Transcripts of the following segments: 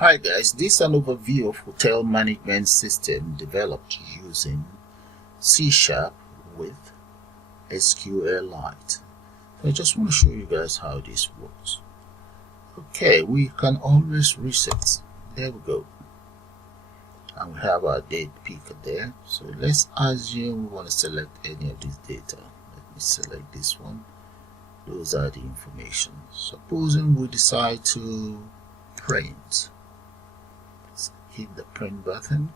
Hi guys, this is an overview of hotel management system developed using C# with SQLite. I just want to show you guys how this works. Okay, we can always reset. There we go. And we have our date picker there. So let's assume we want to select any of these data. Let me select this one. Those are the information. Supposing we decide to print. Hit the print button,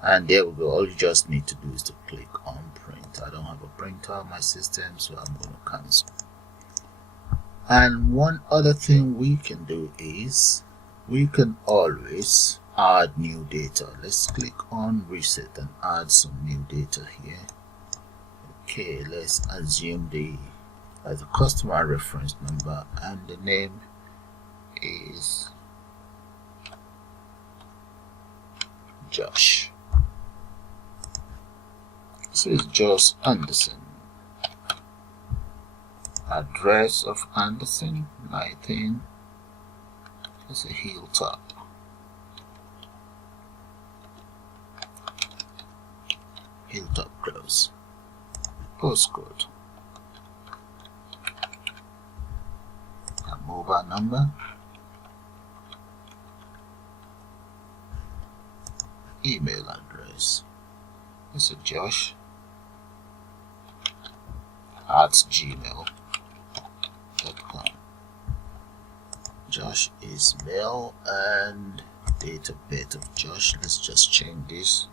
and there we go. All you just need to do is to click on print. I don't have a printer on my system, so I'm going to cancel. And one other thing we can do is we can always add new data. Let's click on reset and add some new data here. Okay, let's assume the customer reference number, and the name is Josh. This is Josh Anderson. Address of Anderson 19. It's a Hilltop. Hilltop Close. Postcode. A mobile number. Email address. It's a Josh at gmail.com. Josh is male, and date of birth of Josh, let's just change this.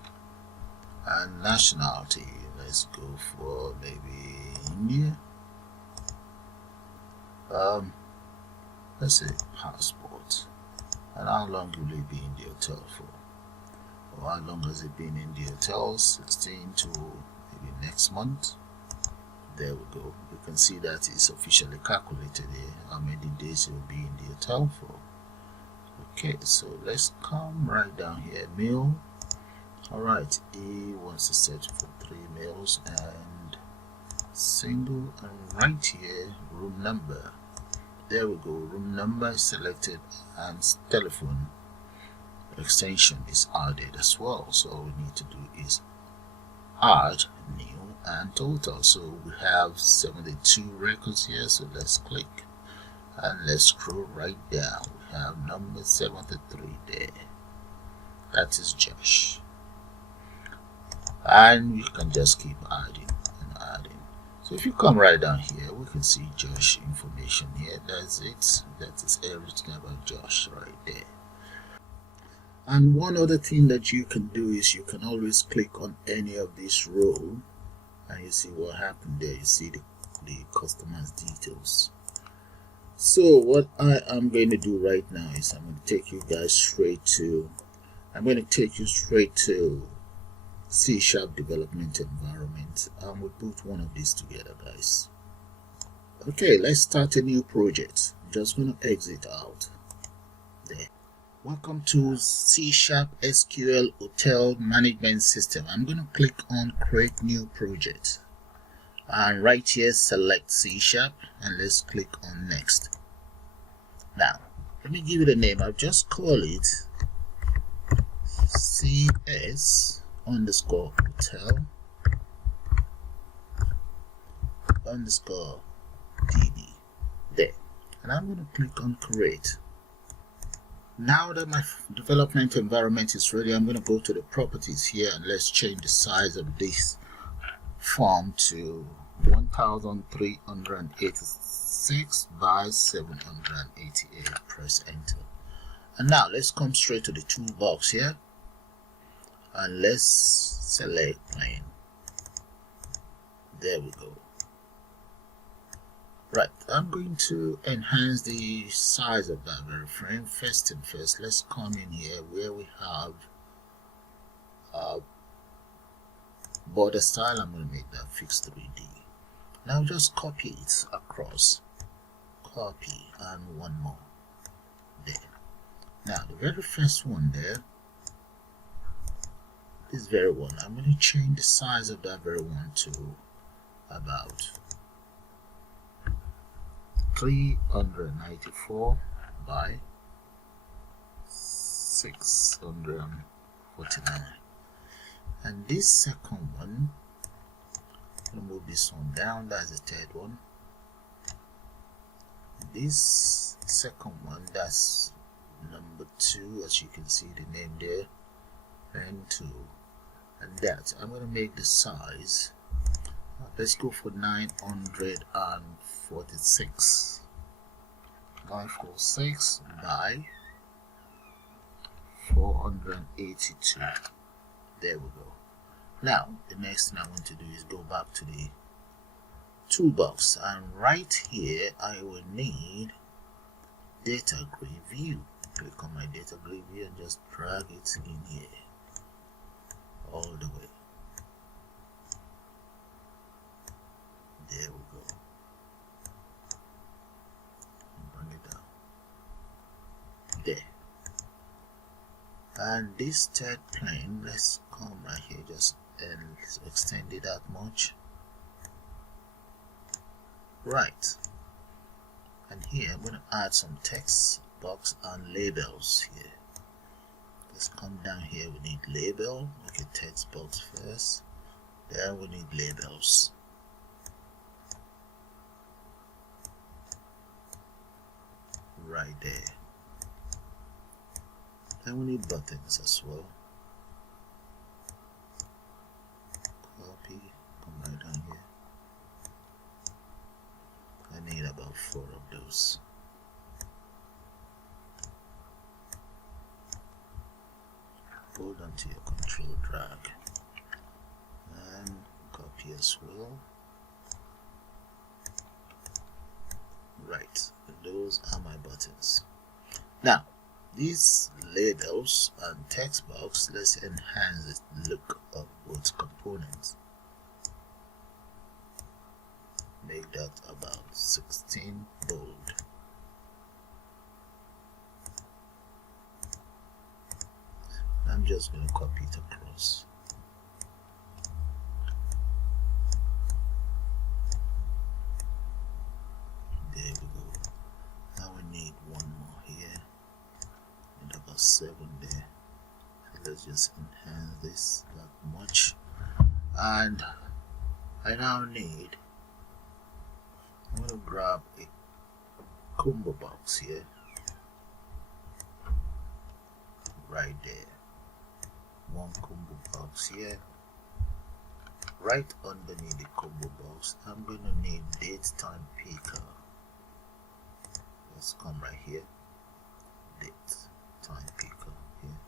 And nationality, let's go for maybe India. Let's say passport. And how long will he be in the hotel for? Or how long has it been in the hotel? 16 to maybe next month. There we go. You can see that it's officially calculated here how many days he will be in the hotel for. Okay, so let's come right down here. Meal. Alright, he wants to search for 3 meals and single, and right here room number. There we go. Room number is selected, and telephone extension is added as well. So all we need to do is add new and total. So we have 72 records here, so let's click and let's scroll right down. We have number 73 there. That is Josh, and we can just keep adding and adding. So if you come right down here, we can see Josh information here. That's it. That is everything about Josh right there. And one other thing that you can do is you can always click on any of this row, and you see what happened there. You see the customer's details. So what I am going to do right now is I'm going to take you guys straight to C# development environment, and we'll put one of these together, guys. Okay, let's start a new project. I'm just going to exit out there. Welcome to C# SQL Hotel Management System. I'm going to click on Create New Project, and right here select C#, and let's click on Next. Now let me give it a name. I'll just call it CS_hotel_DB. There, and I'm going to click on Create. Now that my development environment is ready, I'm going to go to the properties here, and let's change the size of this form to 1386 by 788. Press enter. And now let's come straight to the toolbox here, and let's select plain. There we go. Right, I'm going to enhance the size of that very frame. First thing first, let's come in here where we have border style. I'm going to make that fixed 3D. Now just copy it across. Copy, and one more. There. Now the very first one there, this very one, I'm going to change the size of that very one to about 394 by 649. And this second one, I'm gonna move this one down. That's the third one. This second one, that's number 2, as you can see the name there, and 2, and that I'm gonna make the size. Let's go for 946. 946 by 482. There we go. Now the next thing I want to do is go back to the toolbox, and right here I will need data grid view. Click on my data grid view and just drag it in here all the way. There we go. Bring it down. There. And this third plane, let's come right here just and extend it that much. Right. And here I'm going to add some text box and labels here. Let's come down here. We need label. Okay, text box first. Then we need labels. Right there. Then we need buttons as well. Copy, come right down here. I need about 4 of those. Hold on to your control, drag, and copy as well. Right, those are my buttons. Now these labels and text box, let's enhance the look of both components. Make that about 16 bold. I'm just going to copy it across. There we go. Now we need one more here. And about 7 there. So let's just enhance this that much. And I now need, I'm going to grab a combo box here. Right there. One combo box here. Right underneath the combo box, I'm going to need date time picker. Let's come right here. Date time picker here.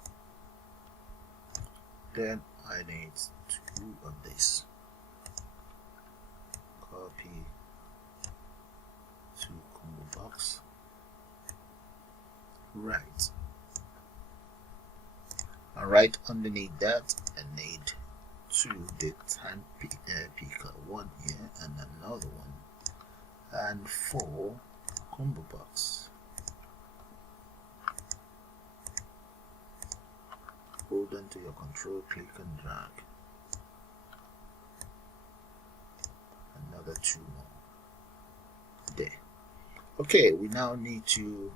Then I need 2 of this. Copy 2 combo box. Right. And right underneath that, I need 2 date time picker, 1 here and another one, and 4 combo box. Hold on to your control, click and drag. Another 2 more. There. Okay, we now need to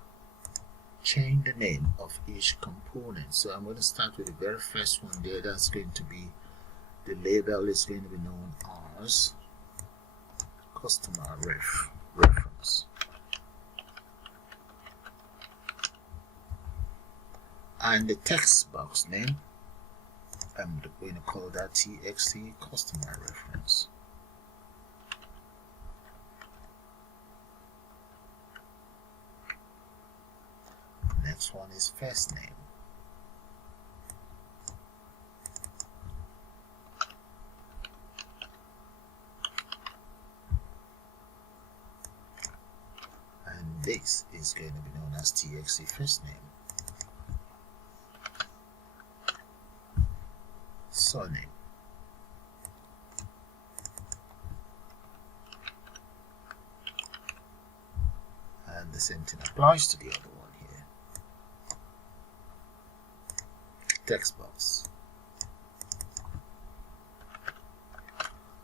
change the name of each component. So I'm going to start with the very first one there. That's going to be, the label is going to be known as customer reference. And the text box name, I'm going to call that txt customer reference. Next one is first name. And this is going to be known as txt first name. Surname. And the same thing applies to the other one here. Text box.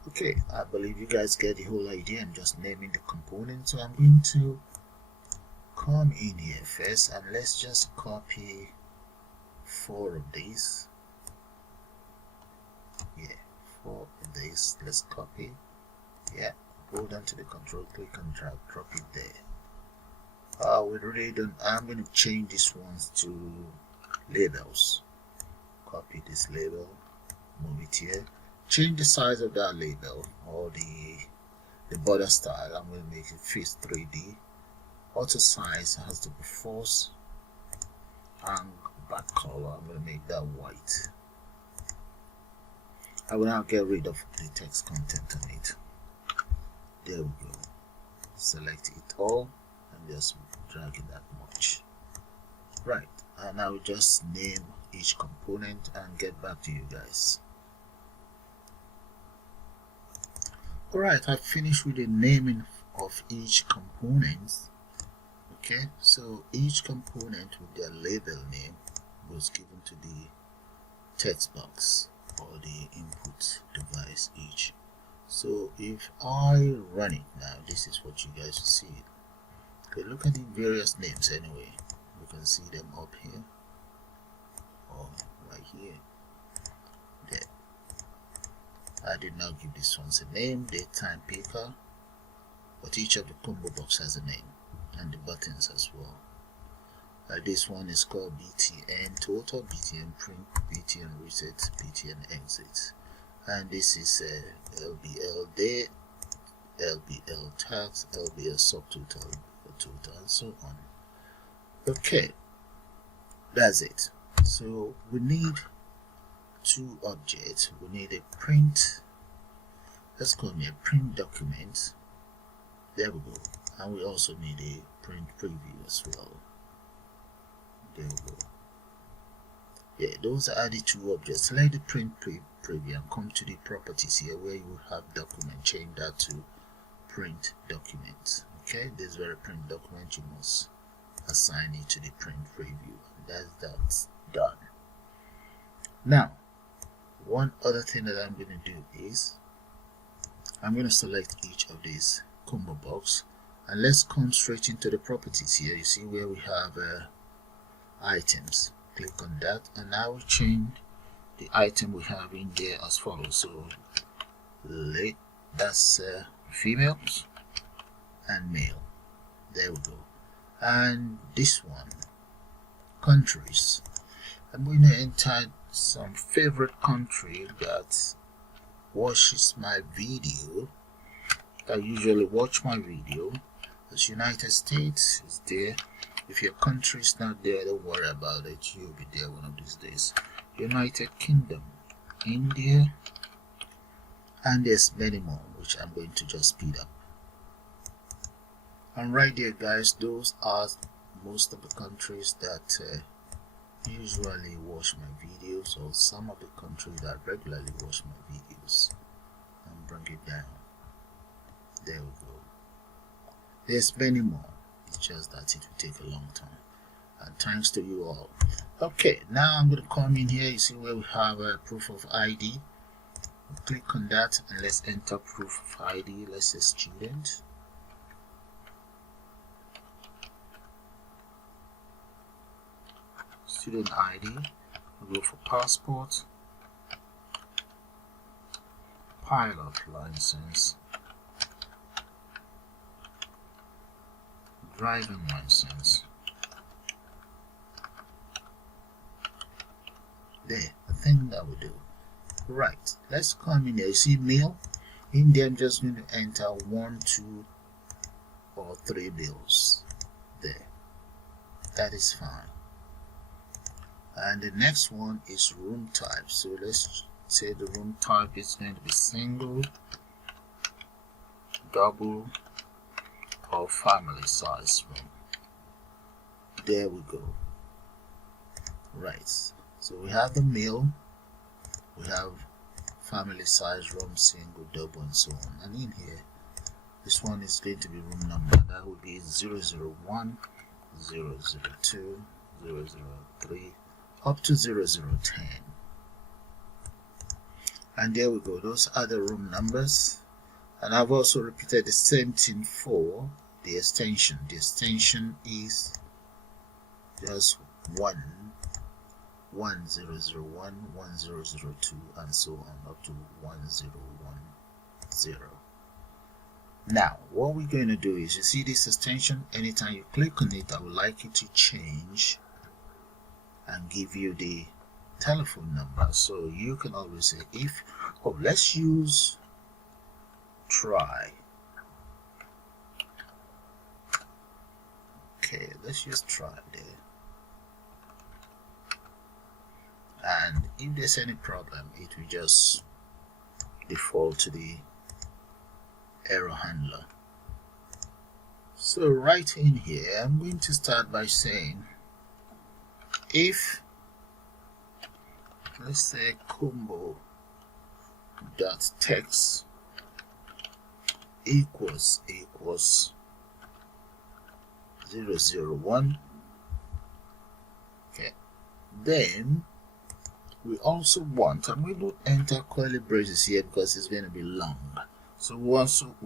Okay, I believe you guys get the whole idea. I'm just naming the component. So I'm going to come in here first and let's just copy 4 of these. Yeah, 4 of these. Let's copy. Yeah, go down to the control, click and drag, drop it there. We really don't. I'm going to change these ones to labels. Copy this label, move it here, change the size of that label or the border style. I'm going to make it fit 3D. Auto size has to be false, and back color I'm going to make that white. I will now get rid of the text content on it. There we go. Select it all and just drag it that much. Right, and I will just name each component and get back to you guys. Alright, I finished with the naming of each component. Okay, so each component with their label name was given to the text box or the input device each. So if I run it now, this is what you guys will see. Okay, look at the various names anyway. You can see them up here or right here. There. I did not give this one a name, datetime picker, but each of the combo box has a name, and the buttons as well. This one is called btn total, btn print, btn reset, btn exit, and this is lbl date, lbl tax, lbl subtotal for total, and so on. Okay, that's it. So we need 2 objects. We need a print, let's call it a print document. There we go. And we also need a print preview as well. There we go. Yeah, those are the 2 objects. Select the print preview and come to the properties here where you have document. Change that to print document. Okay, this very print document, you must assign it to the print preview. That's done. Now, one other thing that I'm going to do is I'm going to select each of these combo box and let's come straight into the properties here. You see where we have items. Click on that and I will change the item we have in there as follows. So that's females and male. There we go. And this one, countries. I'm going to enter some favorite country that watches my video, that usually watch my video. As United States is there. If your country is not there, don't worry about it, you'll be there one of these days. United Kingdom, India, and there's many more which I'm going to just speed up. And right there guys, those are most of the countries that usually watch my videos, or some of the countries that regularly watch my videos. And bring it down. There we go. There's many more. It's just that it will take a long time. And thanks to you all. Okay, now I'm going to come in here. You see where we have a proof of ID. We'll click on that and let's enter proof of ID. Let's say student. Student ID. We'll go for passport, pilot license, driving license. There, I think that will do. Right, let's come in here. You see mail. In there, I'm just going to enter 1, 2, or 3 bills. There, that is fine. And the next one is room type. So let's say the room type is going to be single, double, or family size room. There we go. Right, so we have the mail, we have family size room, single, double, and so on. And in here, this one is going to be room number. That would be 001, 002, 003, up to 0010. And there we go. Those are the room numbers. And I've also repeated the same thing for the extension. The extension is just one 1001, 1002, and so on up to 1010. Now, what we're going to do is, you see this extension, anytime you click on it, I would like it to change and give you the telephone number. So you can always say if, oh, let's use try. Okay, let's use try there. And if there's any problem, it will just default to the error handler. So right in here, I'm going to start by saying if, let's say, combo.text equals 001, okay, then we also want, and we don't enter curly braces here because it's going to be long, so we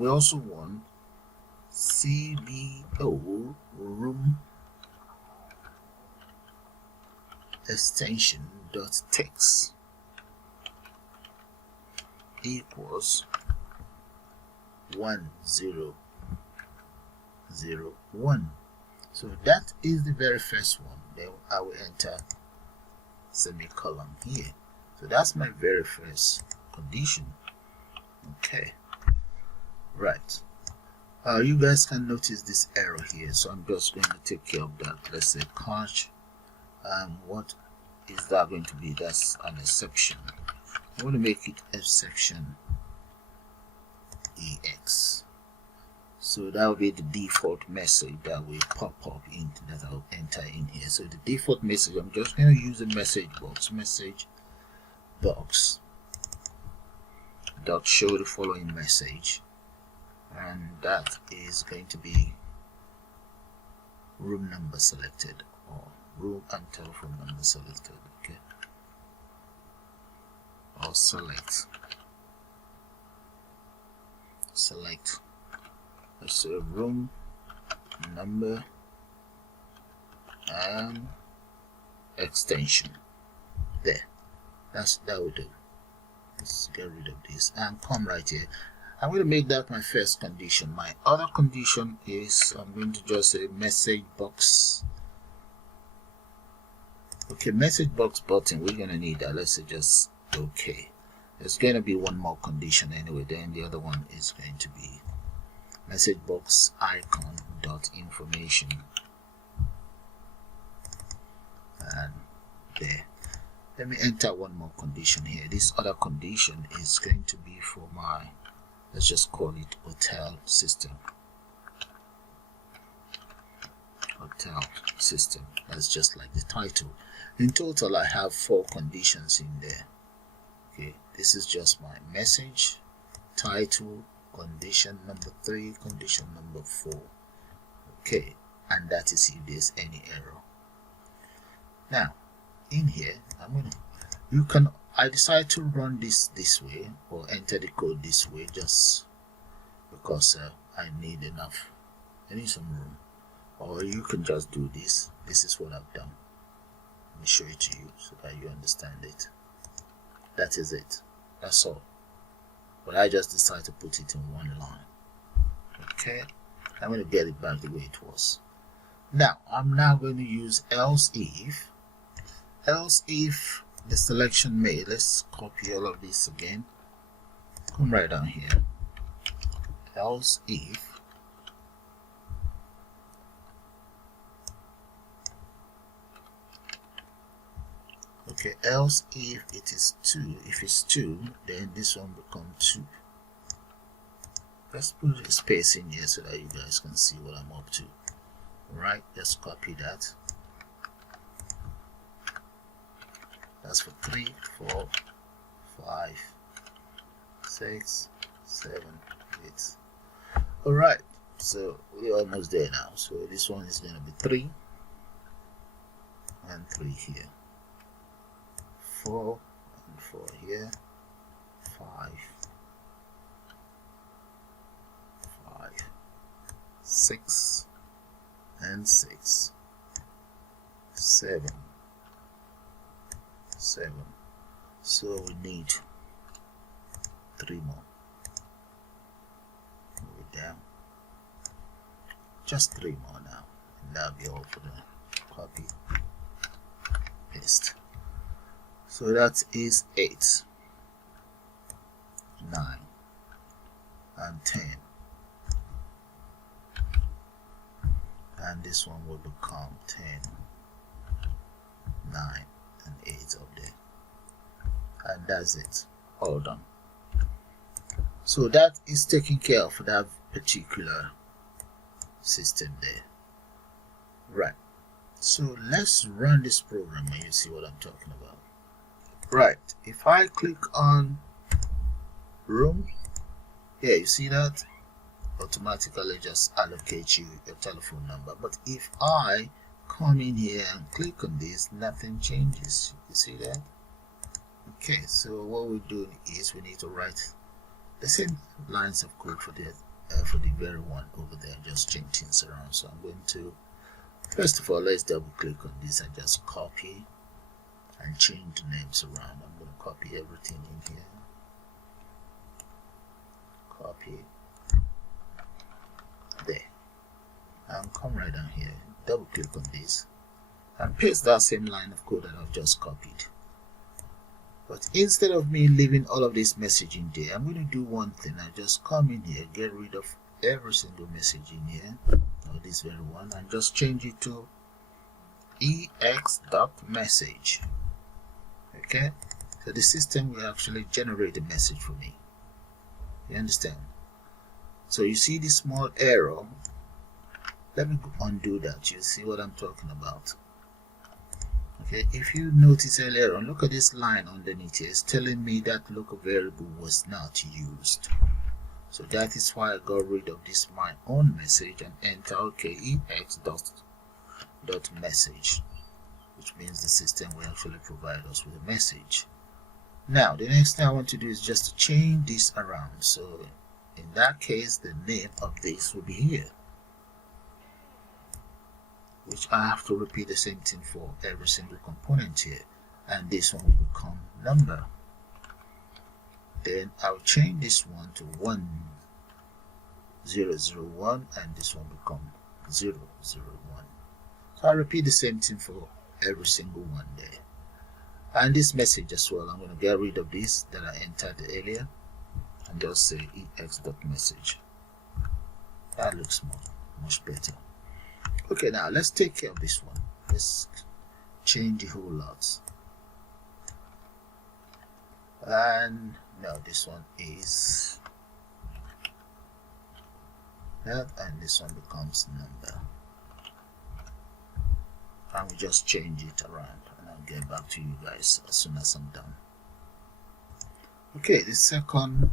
also want CBO room extension dot text equals 1001. So that is the very first one. Then I will enter semicolon here. So that's my very first condition. Okay, right. You guys can notice this error here, so I'm just going to take care of that. Let's say catch. What is that going to be? That's an exception. I'm going to make it exception EX. So that will be the default message that will pop up in, that I'll enter in here. So the default message, I'm just going to use a message box dot show the following message, and that is going to be room number selected, or room and telephone number selected. Okay, or select. Let's say room number and extension. There, that will do. Let's get rid of this and come right here. I'm going to make that my first condition. My other condition is, I'm going to just say message box. Okay, message box button, we're going to need that. Let's say just okay. There's going to be one more condition anyway, then the other one is going to be message box icon dot information, and there. Let me enter one more condition here. This other condition is going to be for my, let's just call it hotel system. That's just like the title. In total, I have 4 conditions in there. Okay, this is just my message, title, condition number 3, condition number 4. Okay, and that is if there's any error. Now, in here, I decide to run this way, or enter the code this way, just because I need some room. Or you can just do this. This is what I've done. Let me show it to you so that you understand it. That is it. That's all. But I just decided to put it in one line. Okay, I'm going to get it back the way it was. Now, I'm now going to use else if the selection made. Let's copy all of this again. Come right down here. Else if okay, else if it is 2, if it's 2, then this one becomes 2. Let's put a space in here so that you guys can see what I'm up to. Alright, let's copy that. That's for 3, 4, 5, 6, 7, 8. Alright, so we're almost there now. So this one is going to be 3 and 3 here. 4 and 4 here, 5, 6 and 6, 7, 7. So we need 3 more. Move it down. Just 3 more now, and that'll be all for the copy paste. So that is 8, 9, and 10, and this one will become 10, 9, and 8 up there, and that's it, all done. So that is taking care of that particular system there. Right, so let's run this program and you see what I'm talking about. Right, if I click on room, yeah, you see that automatically just allocate you your telephone number. But if I come in here and click on this, nothing changes. You see that? Okay, so what we're doing is we need to write the same lines of code for the very one over there, just change things around. So I'm going to, first of all, let's double click on this and just copy and change the names around. I'm going to copy everything in here, copy there, and come right down here, double click on this and paste that same line of code that I've just copied. But instead of me leaving all of this messaging there, I'm going to do one thing. I just come in here, get rid of every single message in here, or this very one, and just change it to ex.message. Okay, so the system will actually generate a message for me. You understand? So you see this small arrow. Let me undo that. You see what I'm talking about. Okay, if you notice earlier on, look at this line underneath here. It's telling me that local variable was not used. So that is why I got rid of this my own message and enter okay ex.message, which means the system will actually provide us with a message. Now the next thing I want to do is just to change this around. So in that case, the name of this will be here, which I have to repeat the same thing for every single component here, and this one will become number. Then I'll change this one to 1001 and this one become 001. So I'll repeat the same thing for every single one there. And this message as well, I'm going to get rid of this that I entered earlier and just say ex.message. That looks much better. Okay, now let's take care of this one. Let's change the whole lot. And now this one is that, and this one becomes number. And we just change it around, and I'll get back to you guys as soon as I'm done. Okay, the second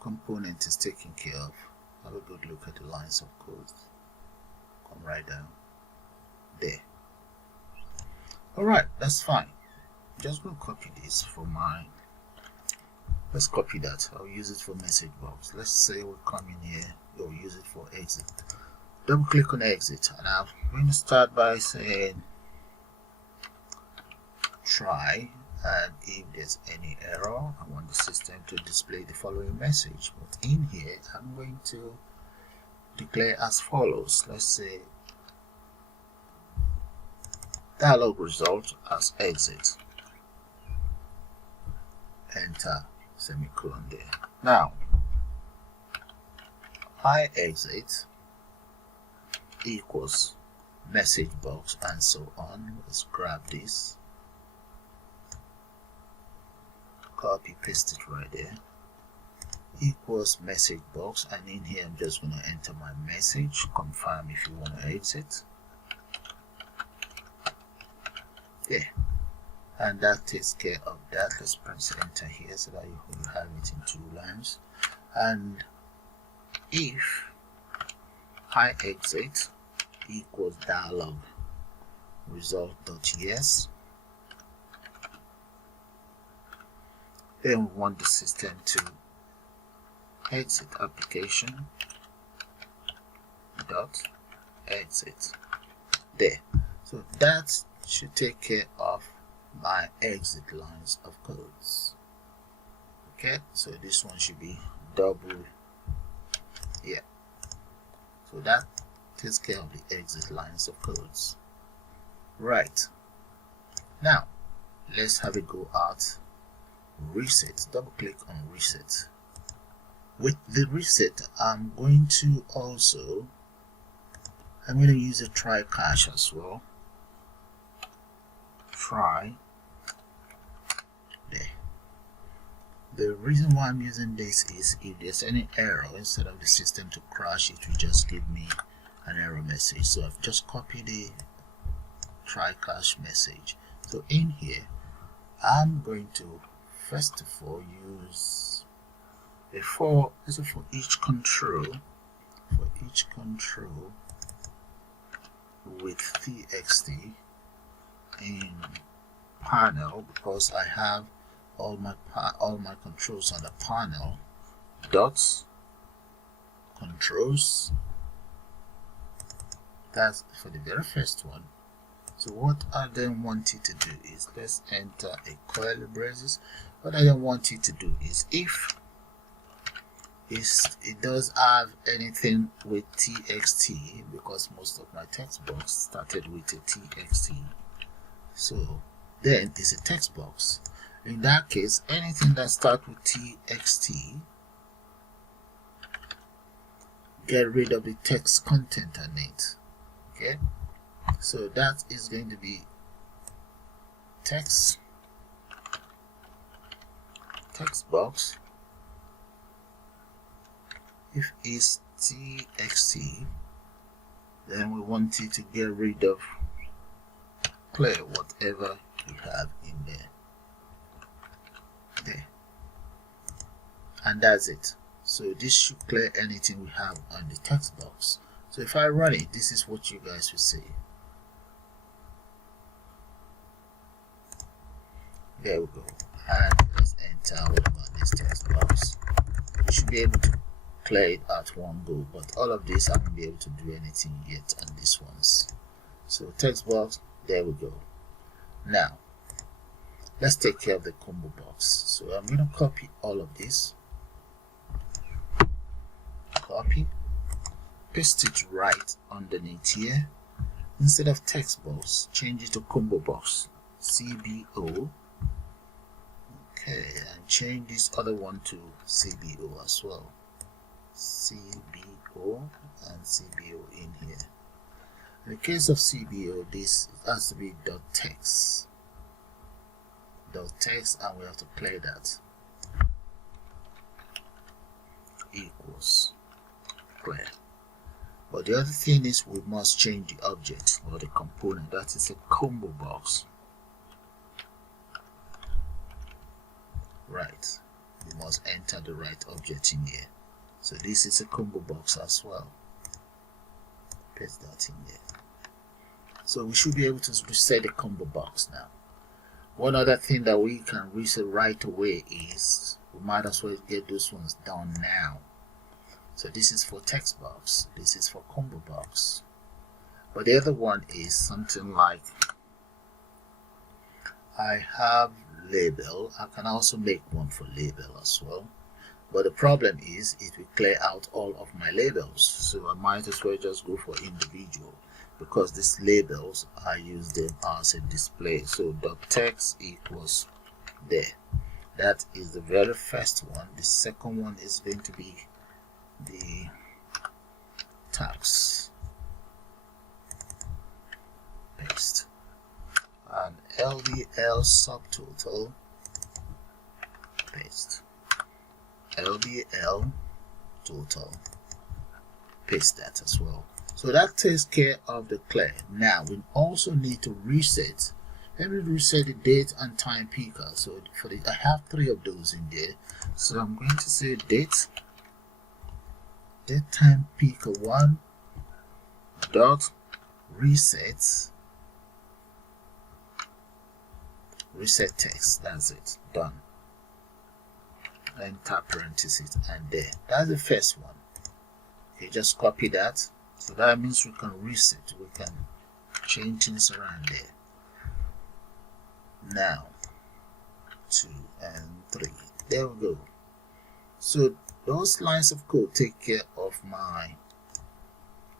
component is taken care of. Have a good look at the lines of code. Come right down there. Alright, that's fine. I'm just going to copy this for my, let's copy that. I'll use it for message box. Let's say we'll come in here, we'll use it for exit. Double click on exit, and I'm going to start by saying try, and if there's any error, I want the system to display the following message. But in here, I'm going to declare as follows. Let's say dialog result as exit. Enter, semicolon there. Now, I exit equals message box and so on. Let's grab this, copy paste it right there, equals message box, and in here I'm just going to enter my message, confirm if you want to exit. Yeah, and that takes care of that. Let's press enter here so that you have it in 2 lines. And if I exit equals dialog result.yes, then we want the system to exit application dot exit there. So that should take care of my exit lines of codes. Okay, so this one should be double, yeah, so that takes care of the exit lines of codes. Right, now let's have it go out. Reset, double click on reset. With the reset, I'm going to use a try catch as well. Try there. The reason why I'm using this is if there's any error, instead of the system to crash, it will just give me an error message. So I've just copied the try catch message. So in here, I'm going to first of all use a for each control with txt in panel, because I have all my controls on the panel, dots controls. That's for the very first one. So what I then want you to do is, let's enter a curly braces. What I then want you to do is, if it does have anything with txt, because most of my text box started with a txt, so then it's a text box. In that case, anything that starts with txt, get rid of the text content on it. Okay, so that is going to be text box. If it's txt, then we want it to get rid of, clear whatever we have in there. And that's it. So this should clear anything we have on the text box. So if I run it, this is what you guys will see. There we go. And let's enter whatever this text box. We should be able to clear it at one go, but all of this I won't be able to do anything yet on these ones. So text box, there we go. Now let's take care of the combo box. So I'm going to copy all of this, copy, paste it right underneath here. Instead of text box, change it to combo box, CBO. Okay, and change this other one to CBO as well, CBO and CBO in here. In the case of CBO, this has to be .text, and we have to clear that. Equals clear. But the other thing is, we must change the object or the component. That is a combo box. Right, we must enter the right object in here. So this is a combo box as well. Paste that in there. So we should be able to reset the combo box now. One other thing that we can reset right away is, we might as well get those ones done now. So this is for text box, this is for combo box. But the other one is something like, I have label. I can also make one for label as well. But the problem is, it will clear out all of my labels. So I might as well just go for individual, because these labels, I use them as a display. So .text equals there. That is the very first one. The second one is going to be the tax. Paste. And LBL subtotal. Paste. LBL total. Paste that as well. So that takes care of the clear. Now we also need to reset. Let me reset the date and time picker. So for the, I have 3 of those in there. So I'm going to say date time picker 1 dot reset text. That's it, done. Enter parentheses, and there. That's the first one. Okay, just copy that. So that means we can reset, we can change things around there. Now 2 and 3. There we go. So those lines of code take care of my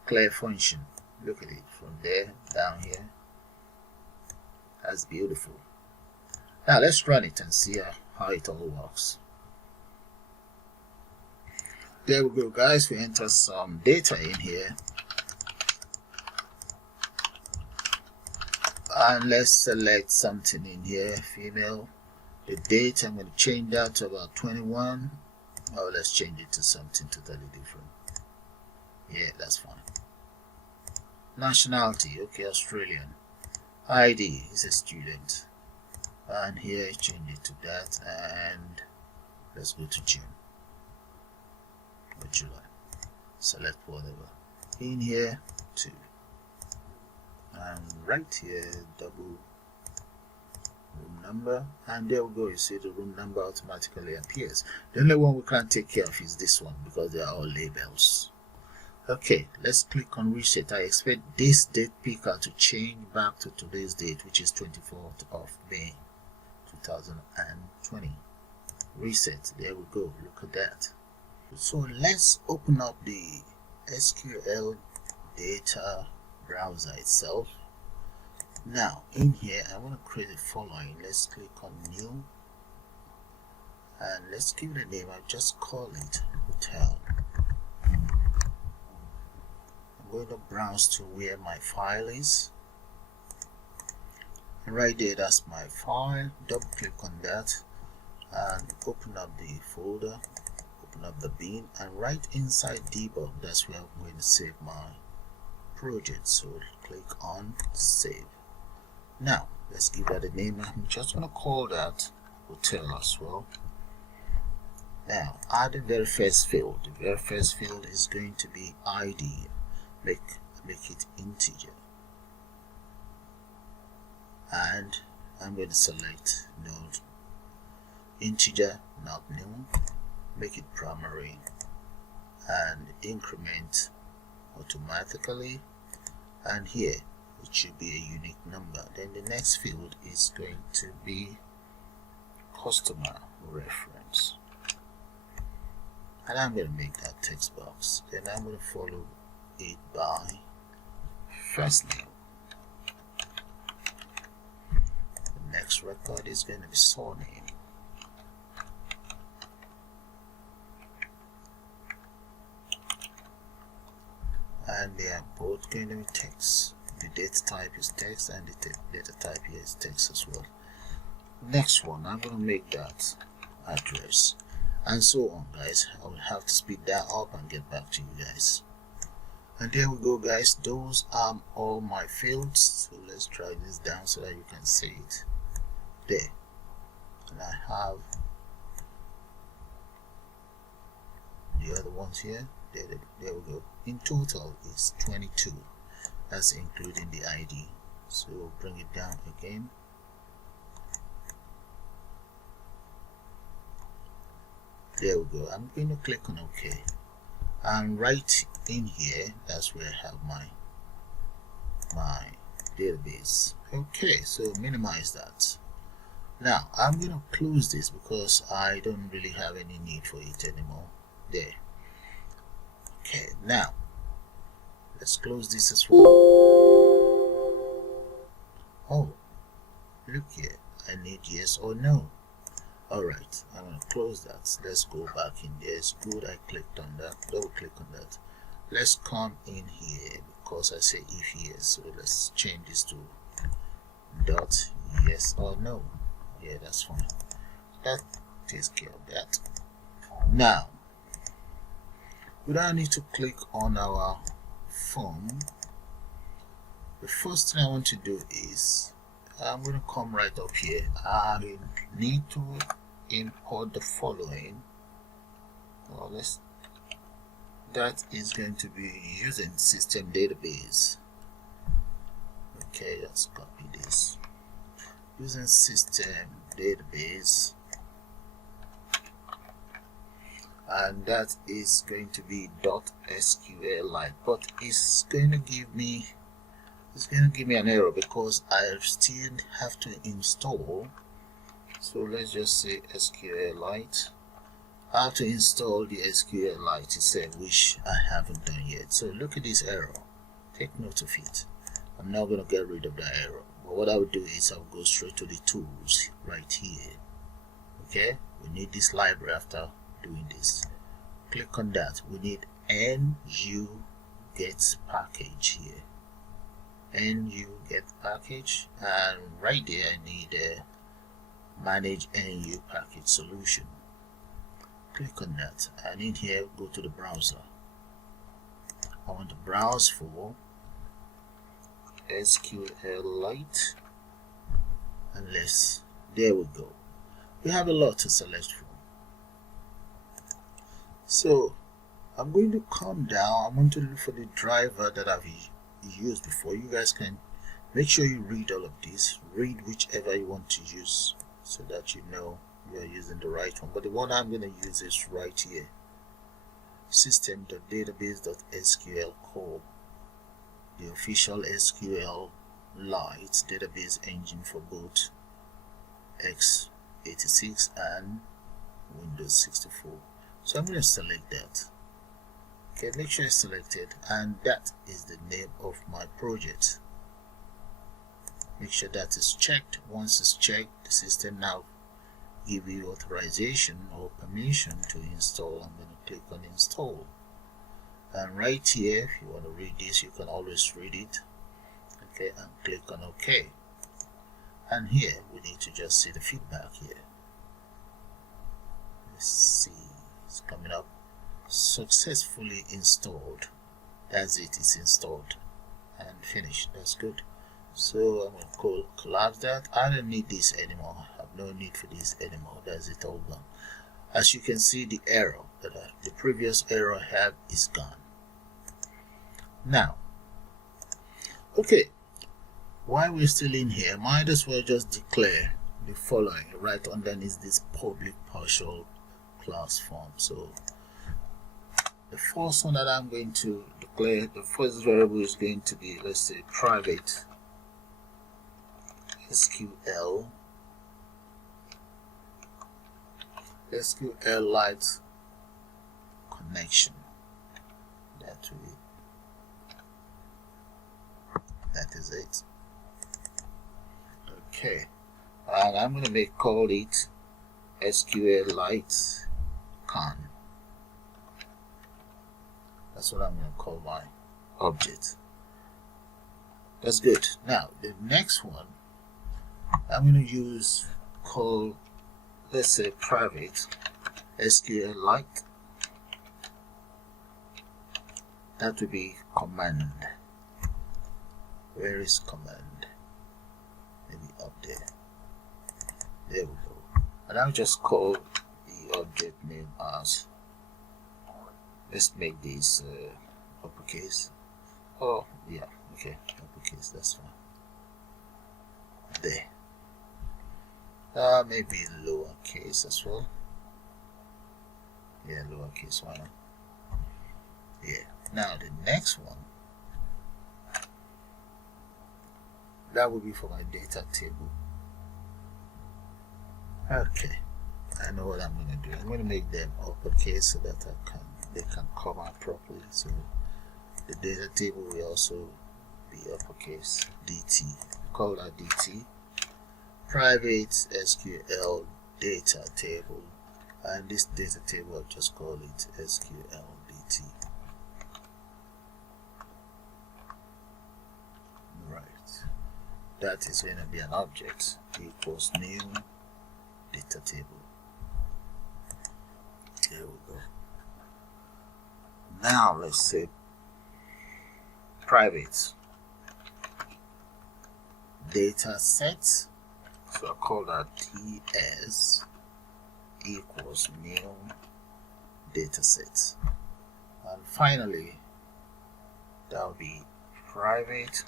clear function. Look at it from there down here. That's beautiful. Now let's run it and see how it all works. There we go, guys. We enter some data in here, and let's select something in here, female. The date, I'm going to change that to about 21. Oh, let's change it to something totally different. Yeah, that's fine. Nationality, okay, Australian. ID is a student, and here change it to that, and let's go to June or July. Select whatever in here, 2, and right here double room number, and there we go. You see the room number automatically appears. The only one we can't take care of is this one because they are all labels. Okay, let's click on reset. I expect this date picker to change back to today's date, which is 24th of May 2020. Reset. There we go. Look at that. So let's open up the SQL Data Browser itself. Now in here I want to create the following. Let's click on new, and let's give it a name. I'll just call it hotel. I'm going to browse to where my file is, and right there, that's my file. Double click on that and open up the folder, open up the bin, and right inside debug, that's where I'm going to save my project. So click on save. Now let's give that a name. I'm just going to call that hotel as well. Now add the very first field. The very first field is going to be ID. Make it integer, and I'm going to select node integer, not new. Make it primary and increment automatically, and here it should be a unique number. Then the next field is going to be customer reference, and I'm going to make that text box. Then I'm going to follow it by first name. The next record is going to be surname, and they are both going to be text. The data type is text, and the data type here is text as well. Next one, I'm going to make that address, and so on, guys. I will have to speed that up and get back to you guys. And there we go, guys. Those are all my fields. So let's try this down so that you can see it there. And I have the other ones here. There we go. In total is 22. That's including the ID. So we'll bring it down again. There we go. I'm going to click on OK, and right in here, that's where I have my database. Okay, so minimize that. Now I'm going to close this because I don't really have any need for it anymore. There. Okay, now let's close this as well. Oh, look here, I need yes or no. Alright, I'm going to close that. Let's go back in there. It's good I clicked on that. Double click on that. Let's come in here because I say if yes, so let's change this to dot yes or no. Yeah, that's fine. That takes care of that. Now we don't need to click on our form. The first thing I want to do is I'm going to come right up here. I need to import the following. Well, that is going to be using system database. Okay, let's copy this. Using system database, and that is going to be .SQLite, but it's going to give me it's going to give me an error because I still have to install. So let's just say SQLite. I have to install the SQLite itself, which I haven't done yet. So look at this error. Take note of it. I'm not going to get rid of that error. But what I will do is I'll go straight to the tools right here. Okay, we need this library after doing this. Click on that. We need NU get package here. NU get package, and right there I need a manage NU package solution. Click on that, and in here go to the browser. I want to browse for SQLite, and there we go. We have a lot to select from. So I'm going to come down. I'm going to look for the driver that I've used before. You guys can make sure you read all of this. Read whichever you want to use so that you know you are using the right one. But the one I'm going to use is right here. System.database.sql core, the official SQLite database engine for both x86 and Windows 64. So I'm going to select that. Okay, make sure it's selected, and that is the name of my project. Make sure that is checked. Once it's checked, the system now give you authorization or permission to install. I'm going to click on install, and right here, if you want to read this, you can always read it. Okay, and click on OK. And here we need to just see the feedback here. Let's see, it's coming up. Successfully installed. That's it, it's installed and finished. That's good. So I'm going to collapse that. I don't need this anymore. I have no need for this anymore. That's it, all gone. As you can see, the error the previous error I had is gone. Now, okay, while we're still in here, might as well just declare the following right underneath this public partial class form. So the first one that I'm going to declare, the first variable is going to be, let's say, private SQLite connection. That is it. Okay, and I'm going to call it SQLite con. That's what I'm going to call my object. That's good. Now the next one I'm going to call, let's say, private SQLite. That would be command. Where is command? Maybe up there. There we go. And I'll just call the object name as, let's make this uppercase. Oh yeah, okay, uppercase, that's fine. There. Maybe lowercase as well. Yeah, lowercase, why not? Yeah. Now the next one, that will be for my data table. Okay, I know what I'm going to do. I'm going to make them uppercase so that they can come out properly. So the data table will also be uppercase. DT, call that DT. Private SQL data table, and this data table I'll just call it SQL DT. Right, that is going to be an object equals new data table. There we go. Now let's say private data set. So I'll call that TS equals new data set. And finally, that will be private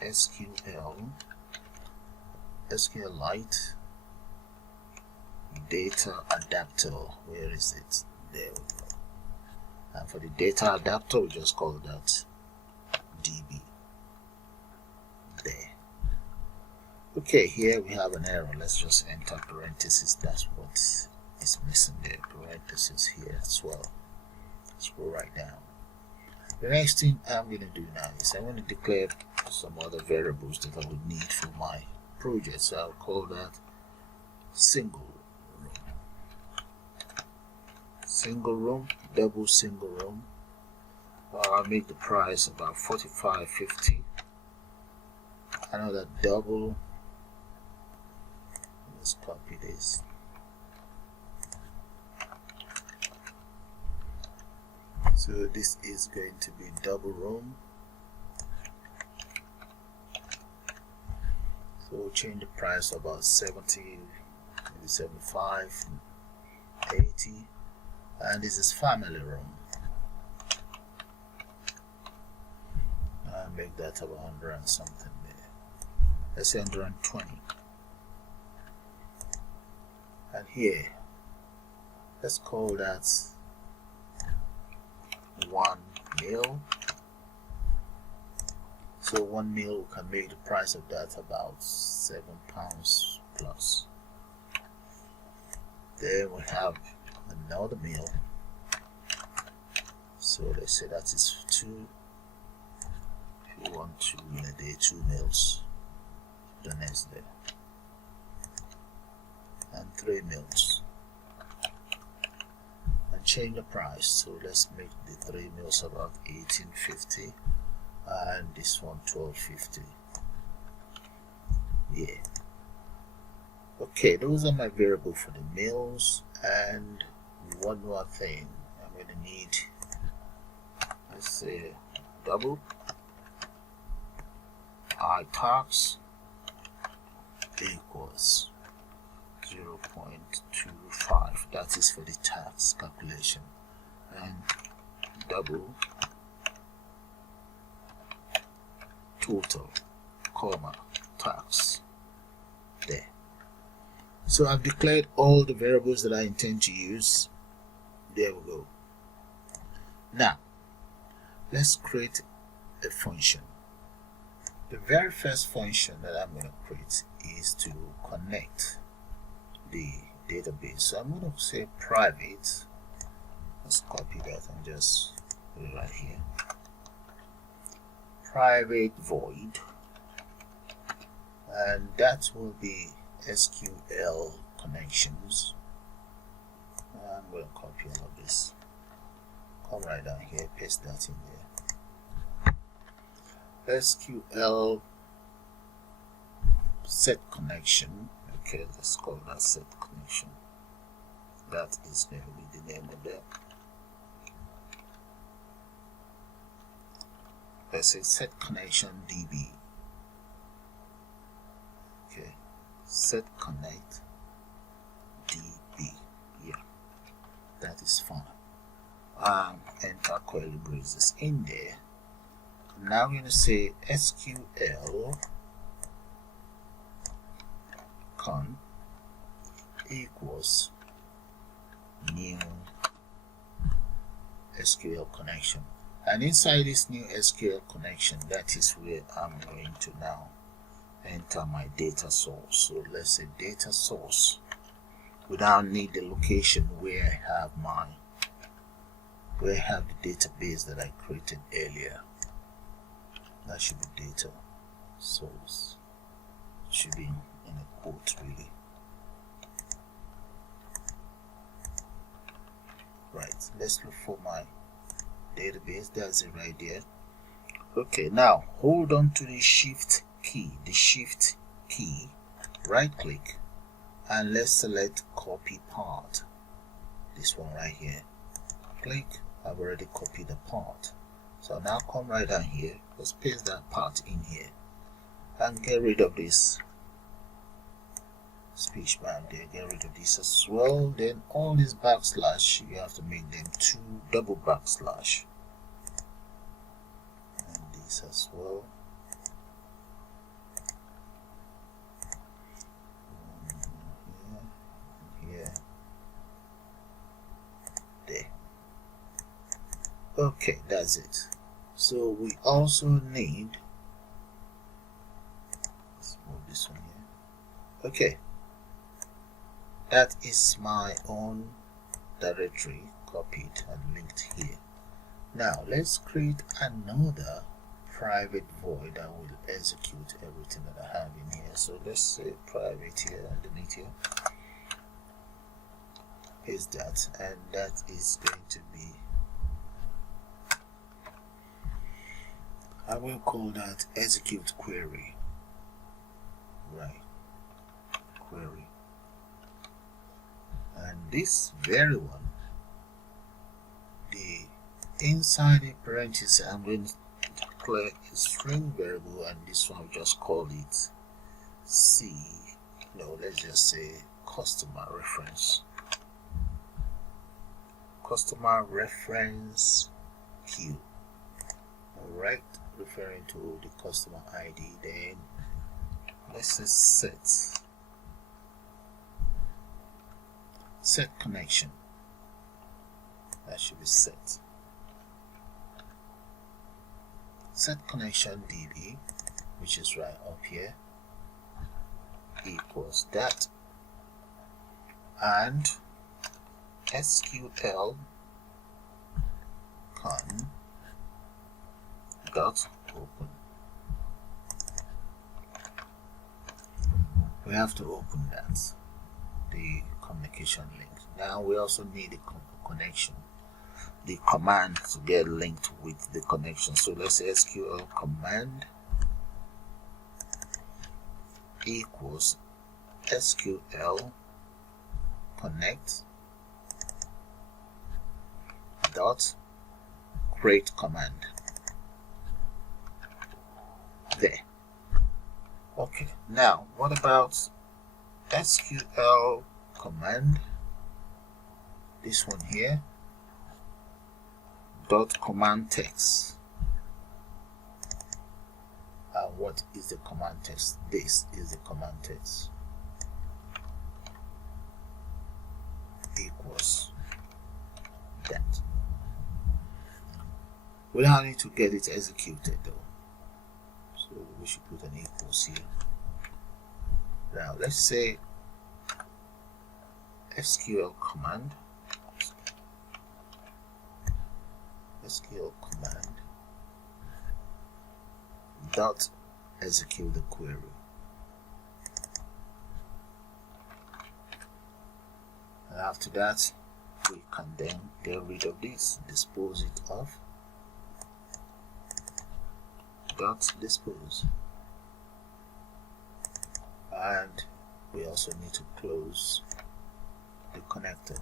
SQLite data adapter. Where is it? There we go. And for the data adapter, we just call that db. There. Okay, here we have an error. Let's just enter parentheses. That's what is missing there. Parentheses here as well. Scroll right down. The next thing I'm going to do now is I'm going to declare some other variables that I would need for my project. So I'll call that single room. Single room, double single room. I'll make the price about $45.50. Another double. Let's copy this. So this is going to be double room. So we'll change the price to about 70, maybe 75, 80. And this is family room. I'll make that about 100 and something there. Let's say 120. And here, let's call that 1 mil. So 1 mil, we can make the price of that about £7 plus. Then we have another mil. So let's say that is 2. If you want 2 in a day, 2 mils. The next day. And 3 mils. And change the price. So let's make the 3 mils about 18.50. And this one 12.50. Yeah. Okay, those are my variables for the mils. And one more thing, I'm going to need, let's say, double I tax equals 0.25. That is for the tax calculation. And double total, comma, tax. There. So I've declared all the variables that I intend to use. There we go. Now, let's create a function. The very first function that I'm going to create is to connect the database. So I'm going to say private. Let's copy that and just put it right here. Private void, and that will be SQL connections. I'm going to copy all of this. Come right down here, paste that in there. SQL set connection. Okay, let's call that set connection. That is going to be the name of that. Let's say set connection DB. Okay, set connect DB. Yeah, that is fine. Enter curly braces in there. Now we're going to say SQL con equals new SQL connection. And inside this new SQL connection, that is where I'm going to now enter my data source. So let's say data source. We now need the location where I have the database that I created earlier. That should be data source. It should be in a quote really. Right, let's look for my database. That's it right there. Okay, now hold on to the shift key, right click, and let's select copy part. This one right here. Click. I've already copied the part. So now come right down here. Let's paste that part in here and get rid of this speech band there. Get rid of this as well. Then all these backslash, you have to make them 2 double backslash. And this as well. Here. There. Okay, that's it. So we also need, let's move this one here. Okay, that is my own directory copied and linked here. Now let's create another private void that will execute everything that I have in here. So let's say private here underneath here. Paste that, and that is going to be, I will call that execute query. Right, query. And this very one, the inside the parenthesis, I'm going to declare a string variable, and this one we just call it C. No, let's just say customer reference. Customer reference queue. Alright, referring to the customer ID. Then let's just set connection. That should be set. Set connection DB, which is right up here, equals that, and SQL con dot open. We have to open that, the communication link. Now we also need a connection, the command to get linked with the connection. So let's say SQL command equals SQL connect dot create command. There. Okay, now what about SQL command, this one here, dot command text. What is the command text? This is the command text. Equals that. We now need to get it executed though, so we should put an equals here. Now let's say SQL command dot execute the query. And after that, we can then get rid of this, dispose it off, dot dispose. And we also need to close the connector.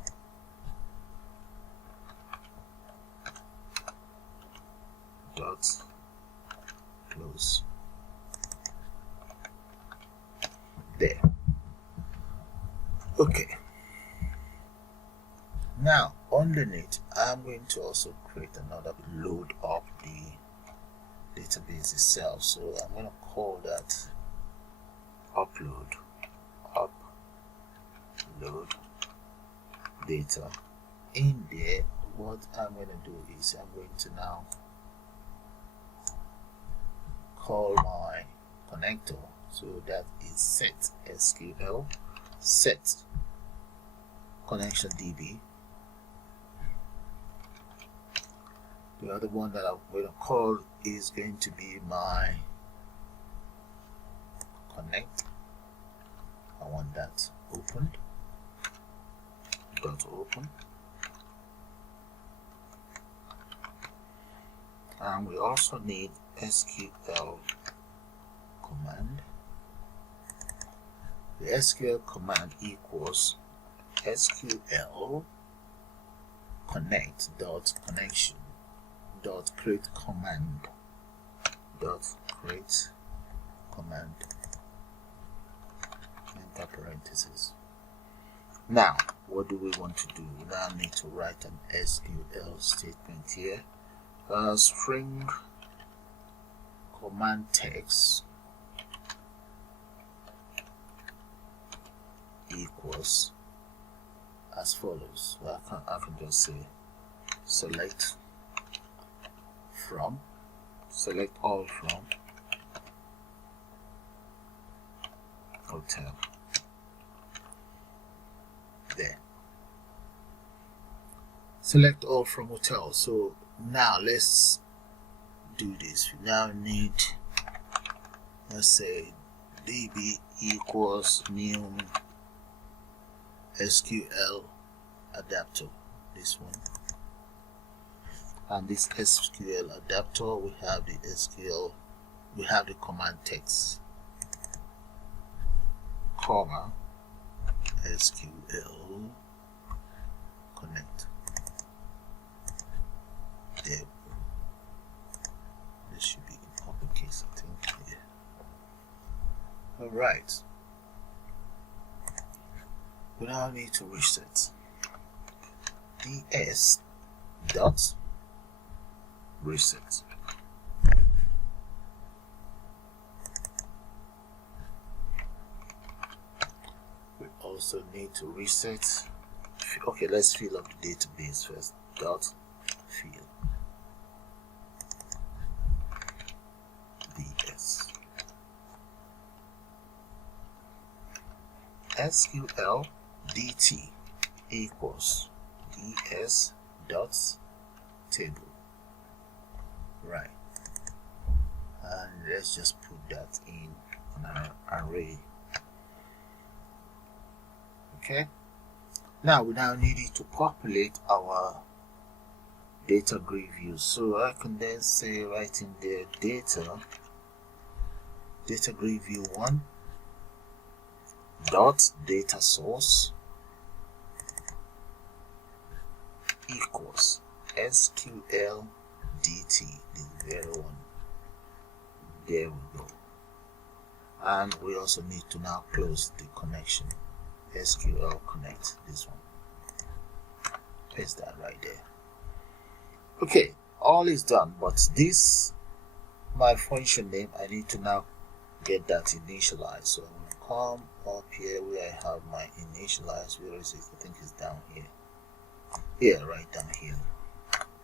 Dot close. There. Okay. Now underneath, I'm going to also create another load up the database itself. So I'm going to call that upload data. In there, what I'm going to do is I'm going to now call my connector, so that is set SQL set connection DB. The other one that I'm going to call is going to be my connect. I want that opened. Dot open. And we also need SQL command. The SQL command equals SQL connect dot connection dot create command dot create command, enter parentheses. Now what do we want to do? We now need to write an SQL statement here. String command text equals as follows. Well, I can just say select from select all from hotel. There. Select all from hotel. So now let's do this. We now need, let's say, db equals new SQL adapter, this one, and this SQL adapter, we have the command text, comma, SQL connect. There. This should be in uppercase, I think. Yeah. All right. We now need to reset. ds dot reset. We also need to reset. Okay, let's fill up the database first. Dot fill ds SQL dt equals ds dot table. Right, and let's just put that in an array. Okay, now we now need it to populate our data grid view. So I can then say right in there data grid view 1 dot data source equals SQL dt, the very one. There we go. And we also need to now close the connection, SQL connect, this one. Paste that right there. Okay, all is done, but this, my function name, I need to now get that initialized. So I'm going to come up here where I have my initialize. Where is it? I think it's down here. Yeah, right down here.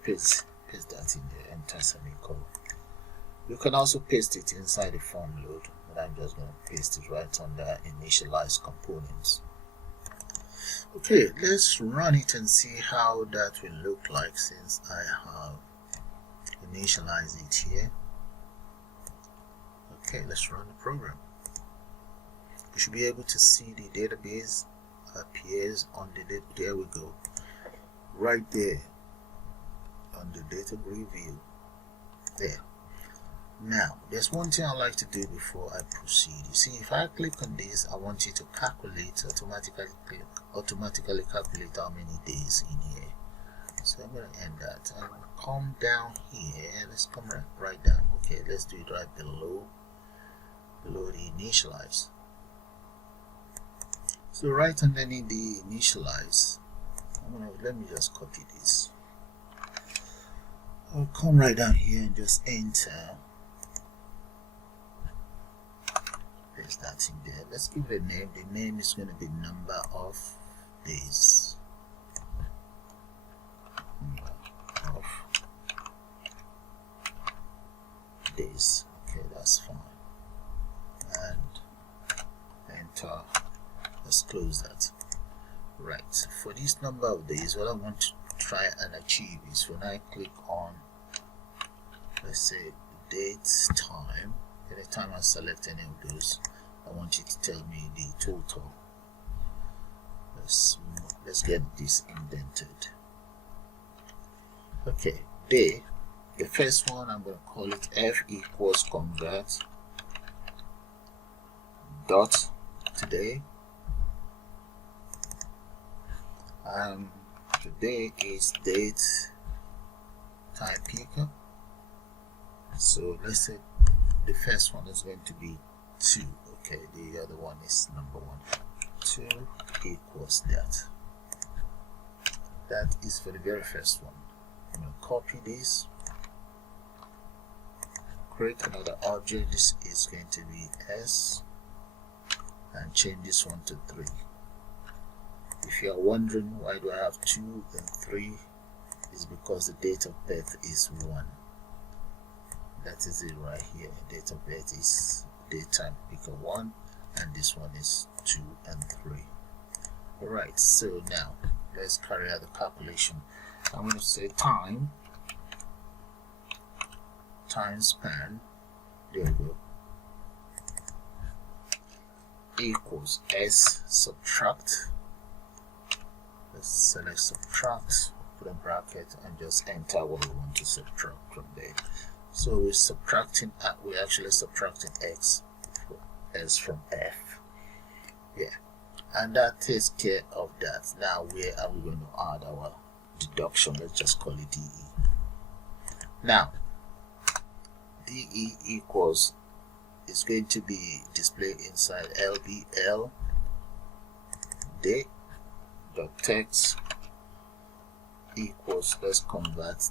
Paste that in there, enter semicolon. You can also paste it inside the form load, but I'm just going to paste it right under initialize components. Okay, let's run it and see how that will look like since I have initialized it here. Okay, let's run the program. You should be able to see the database appears on the there we go, right there on the data grid view. There. Now, there's one thing I like to do before I proceed. You see, if I click on this, I want you to calculate, automatically calculate how many days in here. So I'm going to end that. I'm going to come down here. Let's come right down. Okay, let's do it right below the initialize. So right underneath the initialize, let me just copy this. I'll come right down here and just enter. Paste that in there. Let's give it a name. The name is going to be number of days. Number of days. Okay, that's fine. And enter. Let's close that. Right. For this number of days, what I want to try and achieve is when I click on, let's say, date, time. Anytime I select any of those, I want you to tell me the total. Let's get this indented. Okay, day. The first one, I'm going to call it f equals convert dot today. Today is date time picker. So let's say the first one is going to be 2. Okay, the other one is number 1. 2 equals that. That is for the very first one. I'm going to copy this, create another object. This is going to be S, and change this one to 3. If you are wondering why do I have 2 and 3, is because the date of birth is 1. That is it right here. Date of birth is daytime picker 1, and this one is 2 and 3. Alright, so now let's carry out the calculation. I'm going to say time span, there we go, equals s subtract. Let's select subtract, put a bracket, and just enter what we want to subtract from there. So we're actually subtracting s from f. Yeah, and that takes care of that. Now where are we going to add our deduction? Let's just call it DE. Now DE equals is going to be displayed inside LBL day.text equals, let's convert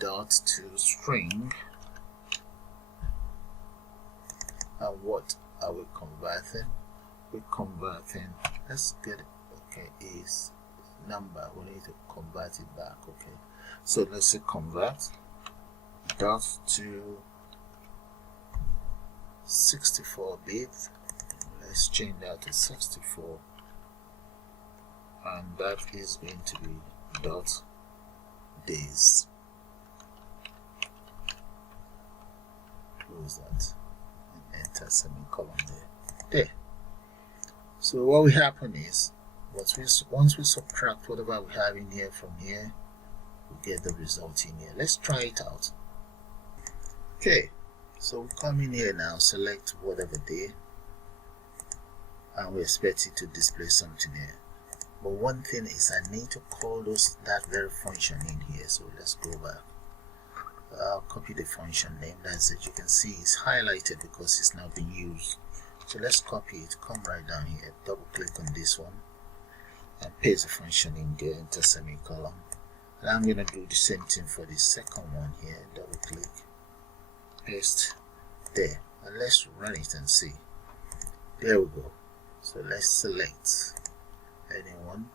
dot to string. And what are we converting? We're converting, let's get it, okay, is number. We need to convert it back. Okay, so let's say convert dot to 64-bit. Let's change that to 64, and that is going to be dot days. Close that and enter semicolon there. So what will happen is, once we subtract whatever we have in here from here, we get the result in here. Let's try it out. Okay, so we come in here now, select whatever day, and we expect it to display something here. But one thing is, I need to call that very function in here. So let's go back. I'll copy the function name. That's it. You can see it's highlighted because it's now being used. So let's copy it, come right down here, double click on this one, and paste the function in there, enter semicolon. And I'm going to do the same thing for the second one here, double click, paste there, and let's run it and see. There we go. So let's select anyone.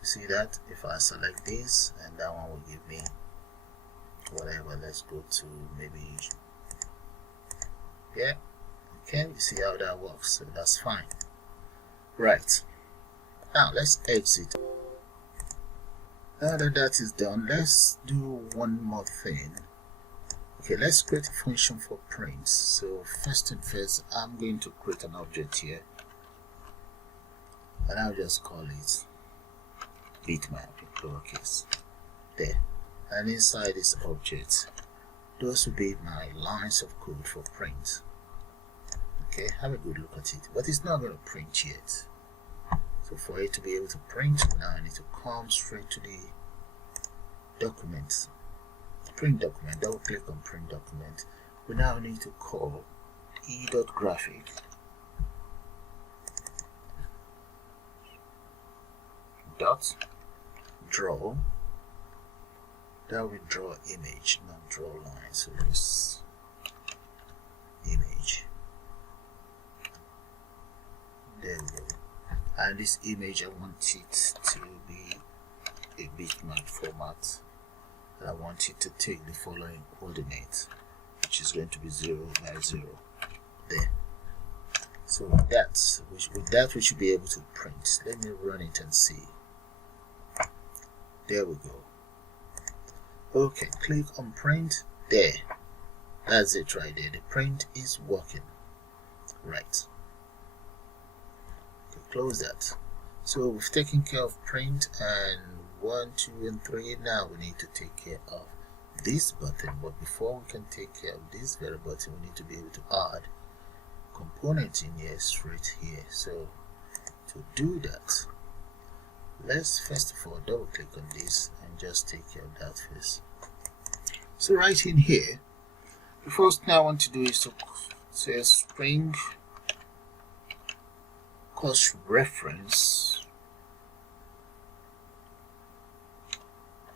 You see that? If I select this, and that one will give me whatever. Let's go to maybe, yeah. Okay, you see how that works, so that's fine. Right, now let's exit. Now that that is done, let's do one more thing. Okay, let's create a function for print. So first and first, I'm going to create an object here, and I'll just call it bitmap in lowercase there. And inside this object, those will be my lines of code for print. Okay, have a good look at it, but it's not going to print yet. So for it to be able to print, now I need to come straight to the document, print document, double click on print document. We now need to call e.graphic dot draw. That will draw image, not draw line. So this image. There we go. And this image, I want it to be a bitmap format, and I want it to take the following coordinate, which is going to be 0 by 0 there. So with that we should be able to print. Let me run it and see. There we go. Okay, click on print there. That's it right there. The print is working. Right. Close that. So we've taken care of print and 1, 2, and 3. Now we need to take care of this button. But before we can take care of this very button, we need to be able to add components in here straight here. So to do that, let's first of all double click on this and just take care of that first. So right in here, the first thing I want to do is to say string cost reference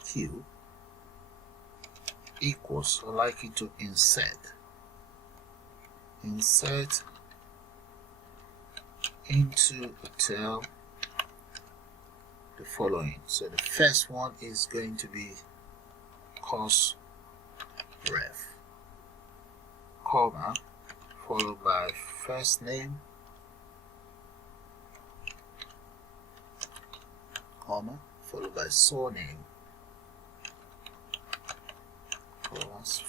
q equals, I'd like it to insert into a table the following. So the first one is going to be cost ref, comma, followed by first name, comma, followed by surname,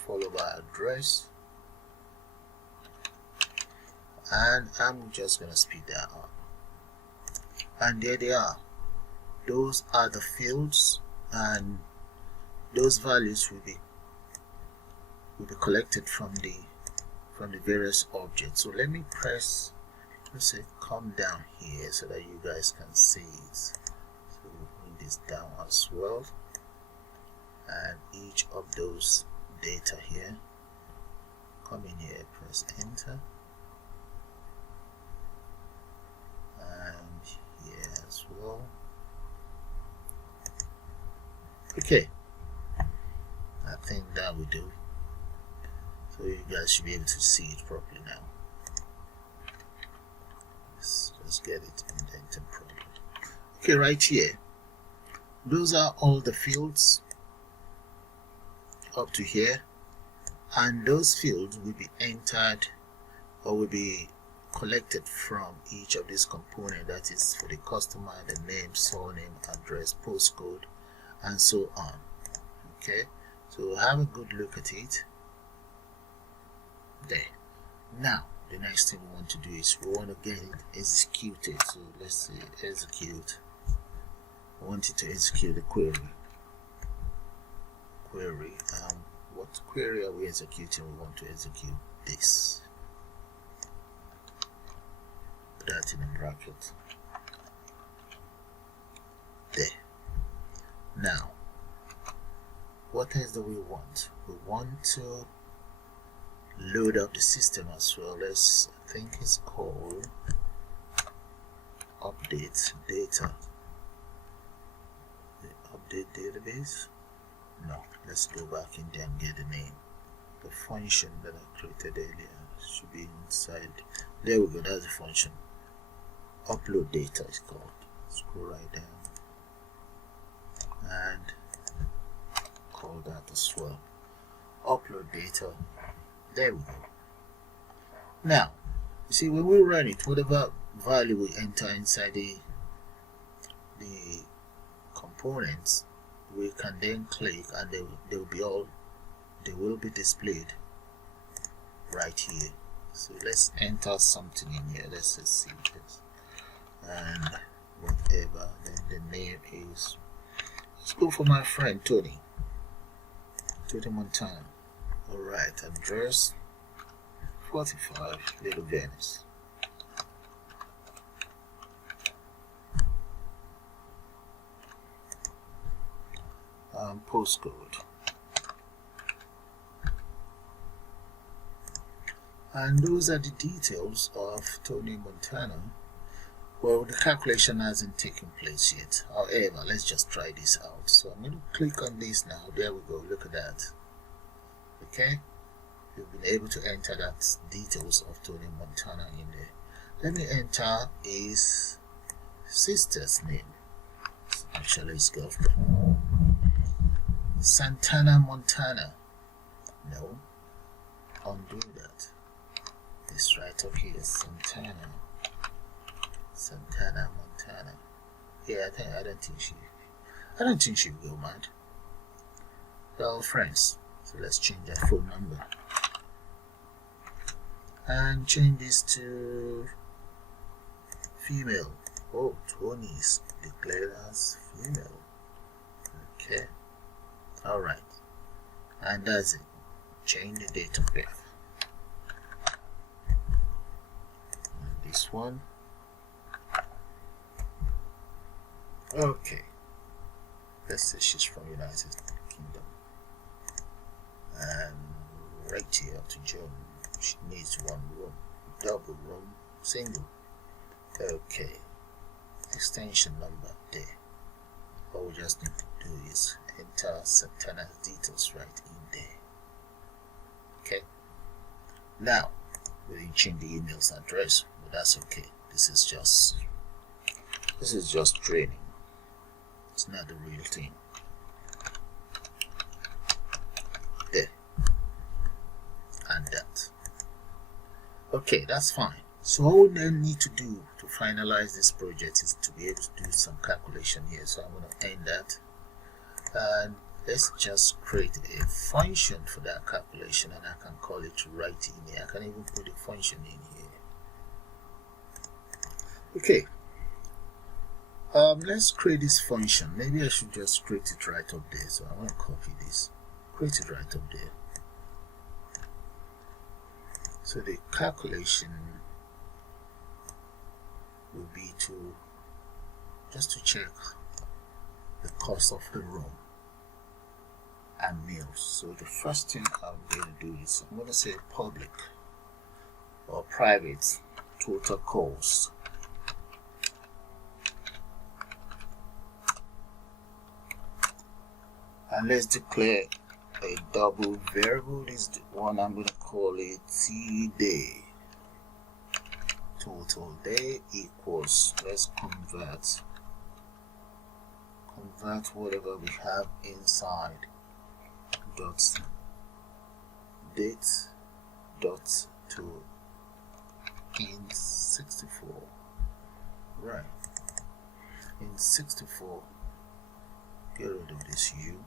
followed by address, and I'm just gonna speed that up. And there they are. Those are the fields, and those values will be collected from the various objects. So let me press, let's say, come down here so that you guys can see it. So we'll bring this down as well, and each of those data here, come in here, press enter, and here as well. Okay, I think that will do. So you guys should be able to see it properly now. Let's just get it indented properly. Okay, right here, those are all the fields up to here, and those fields will be entered or will be collected from each of these components. That is for the customer, the name, surname, address, postcode, and so on. Okay, so have a good look at it there. Now the next thing we want to do is we want to get it executed. So let's say execute. I want it to execute the query. What query are we executing? We want to execute this. Put that in a bracket there. Now, what else do we want? We want to load up the system as well. I think it's called update data. The update database. No, let's go back in there and get the name. The function that I created earlier should be inside. There we go, that's the function. Upload data is called. Scroll right down and call that as well. Upload data. There we go. Now, you see, when we run it, whatever value we enter inside the components, we can then click and they will be displayed right here. So let's enter something in here. Let's just see this, and whatever then the name is, let's go for my friend Tony Montana. Alright, address 45 Little Venice. Postcode, and those are the details of Tony Montana. Well, the calculation hasn't taken place yet. However, let's just try this out. So I'm going to click on this now. There we go. Look at that. Okay, you've been able to enter that details of Tony Montana in there. Let me enter his sister's name. Actually, his girlfriend. Santana Montana. No, undo that. It's right up here. Santana Montana. Yeah, I don't think she will go mad. Well, friends, so let's change that phone number and change this to female. Oh, Tony is declared as female. Okay. Alright, and that's it. Change the date of birth. And this one. Okay, let's say she's from United Kingdom, and right here to Germany, she needs one room, double room, single. Okay, extension number there. All we just need to do is enter Santana's details right in there. Okay, now we didn't change the email's address, but that's okay. This is just training. It's not the real thing. There. Okay, that's fine. So all we then need to do to finalize this project is to be able to do some calculation here. So I'm going to end that, and let's just create a function for that calculation, and I can call it right in here. I can even put a function in here. Okay, let's create this function. Maybe I should just create it right up there. So I want to copy this, create it right up there. So the calculation will be to just to check the cost of the room and meals. So the first thing I'm going to do is I'm going to say public or private total cost. And let's declare a double variable. This is the one I'm going to call it T day. Total day equals, let's convert whatever we have inside dot date dot to int 64. Right, in 64, get rid of this u.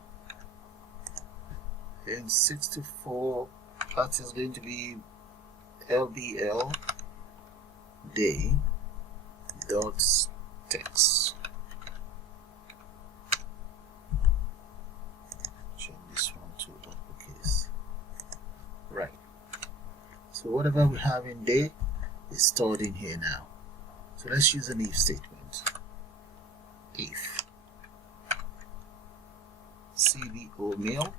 In 64, that is going to be LBL day dot text. Change this one to uppercase. Right. So whatever we have in day is stored in here now. So let's use an if statement. If cbo mail